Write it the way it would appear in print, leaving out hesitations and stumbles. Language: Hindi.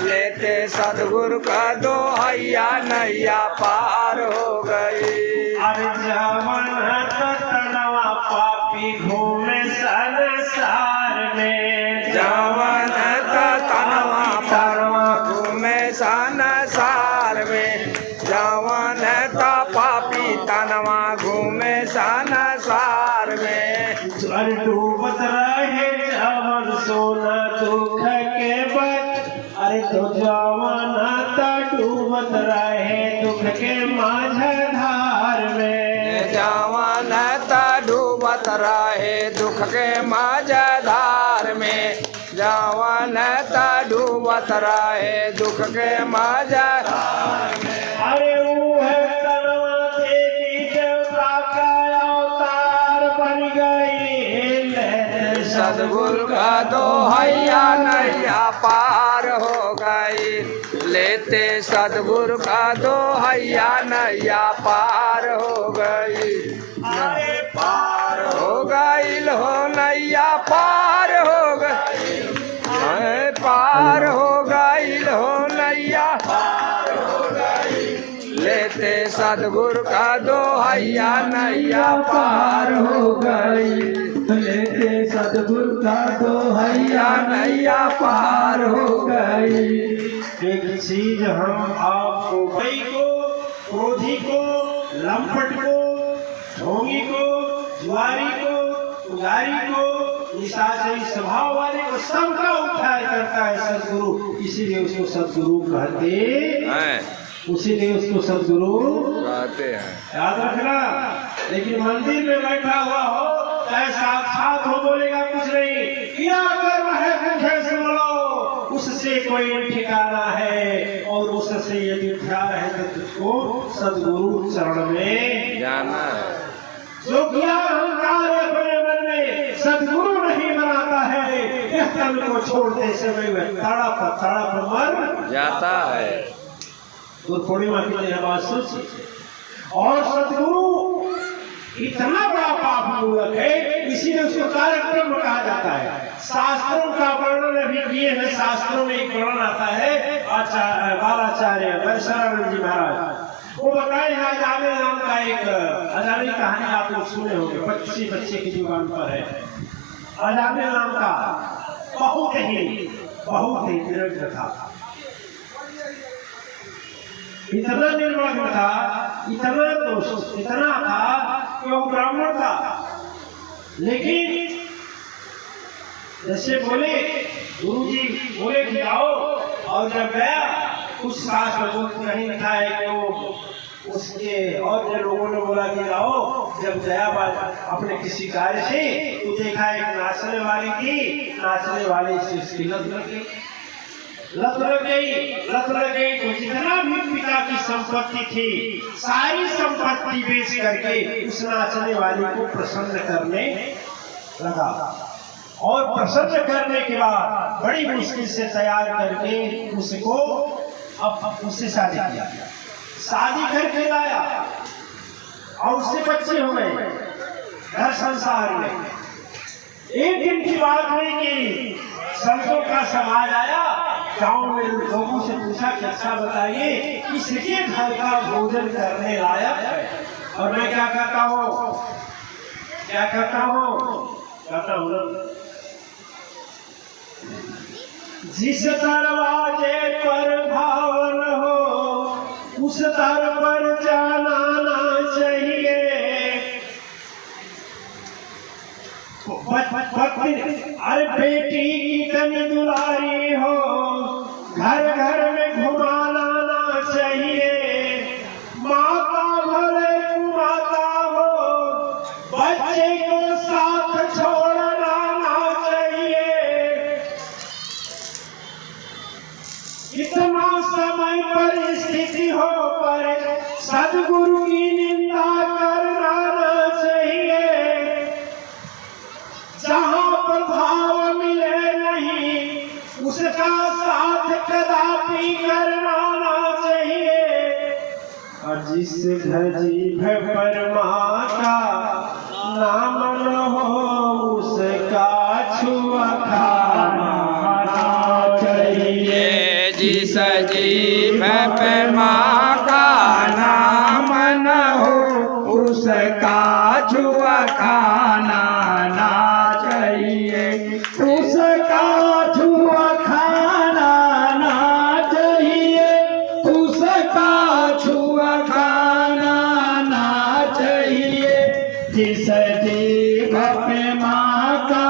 लेते सदगुरु का दोहैया नैया पार हो गई। अरे जवन तनवा पापी घूमे संसार में, जवन तनवा परवा घूमे संसार में, जवन पापी तनवा घूमे संसार में। अरे डूबत रहे जवन सोना दुख के बच, अरे तो जवन डूबत रहे दुख के माझधार में, जवन डूबत रहे दुख के माझधार में, जवन डूबत रहे दुख के माझधार में। अरे वो है तनवा देवी देवता का अवतार बन गई, सदगुरु का दोहैया नैया पार हो गई। लेते सदगुरु का दोहैया नैया पार हो गई। अरे पार हो गई हो नैया पार हो गई, पार हो गई हो नैया पार हो गई। लेते सदगुरु का दोहैया नैया पार हो गई। लेते सदगुरु का दोहैया नैया पार हो गई। एक चीज हम आपको भाई को, क्रोधी को, लंपट को, ढोंगी को, जुआरी को, पुजारी को, निशाचरी स्वभाव वाले को सबका उद्धार करता है सदगुरु। इसीलिए उसको सदगुरु कहते हैं, उसीलिए उसको सदगुरु कहते हैं। याद रखना। लेकिन मंदिर में बैठा हुआ हो, चाहे साक्षात हो, बोलेगा कुछ नहीं, क्या कर्म है मुझे से बोलो, उससे कोई ठिकाना है, और उससे यदि प्यार है तो तुझको सदगुरु चरण में जाना है। जो किया अहंकार अपने मन में सदगुरु नहीं बनाता है, यह तन को छोड़ते समय वह तड़प मर जाता है। तो पूर्णिमा की यह बात सोचिए। और सदगुरु इतना बड़ा पाप मूलक है, इसीलिए उसको कार्यक्रम कहा जाता है। शास्त्रों का वर्णन अभी किए हैं, शास्त्रों में एक वर्णन आता है बालाचार्य वैश्वानंद जी महाराज, वो बताए हैं अजामिल नाम का एक अजामिल कहानी आप लोग सुने होंगे, बच्चे की जुबान पर है। अजामिल नाम का बहुत ही निर्मल था, इतना निर्मल था, इतना दोष इतना था कि वो ब्राह्मण था। लेकिन जैसे बोले गुरुजी बोले कि आओ, और जब गया कुछ शास्त्र नहीं लिखा है कि वो उसके, और जो लोगों ने बोला कि आओ, जब गया अपने किसी कार्य से तो देखा एक नाचने वाली थी, नाचने वाली से उसकी लत लग गई तो जितना भी पिता की संपत्ति थी सारी संपत्ति बेच करके उस नाचने वाली को प्रसन्न करने लगा। और प्रसन्न करने के बाद बड़ी मुश्किल से तैयार करके उसको अब उससे शादी किया, शादी करके लाया और उससे बच्चे हो गए घर संसार में। एक दिन की बात हुई कि संतों का समाज आया, गांव में लोगों से पूछा कि अच्छा बताइए किसके घर का भोजन करने लायक है। और मैं क्या कहता हूँ जिस दरवाजे पर भावन हो उस दर पर जाना ना चाहिए। अरे बेटी की तनी दुलारी हो घर घर में घुमाना ना चाहिए। माता भले माता हो बच्चे को साथ छोड़ना ना चाहिए। इतना समय पर स्थिति हो पर सदगुरु की निंदा करना ना चाहिए। जहाँ पर भाव मिले नहीं उसका साथ कदापि करना ना चाहिए। और जिस घर जीभ पर माँ का नाम न हो उसका छुआ खाना चाहिए। जिस जीभ पे माँ का नाम न हो उसका छुआ खाना ना चाहिए, उसका छुआ खाना ना चाहिए, उसका छुआ खाना ना चाहिए, जिस जीभ पे माँ का